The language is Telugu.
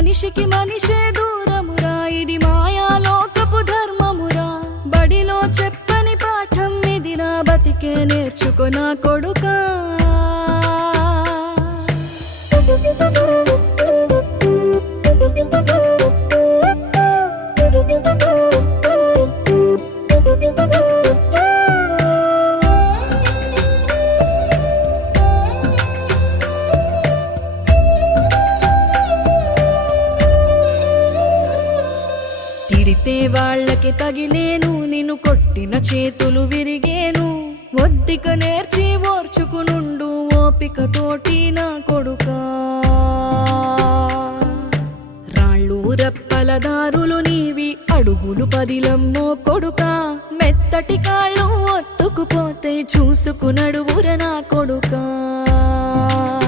మనిషికి మనిషే దూరమురా, ఇది మాయాలోకపు ధర్మమురా. బడిలో చెప్పని పాఠం ఇది, నా బతికే నేర్చుకో నా కొడుకా. తిడితే వాళ్ళకి తగిలేను, నిన్ను కొట్టిన చేతులు విరిగేను. ఒద్దిక నేర్చి ఓర్చుకునుండు ఓపికతోటి నా కొడుకా. రాళ్ళు రెప్పల దారులు నీవి, అడుగులు పదిలమ్మో కొడుకా. మెత్తటి కాళ్ళు ఒత్తుకుపోతే చూసుకునడువుర నా కొడుకా.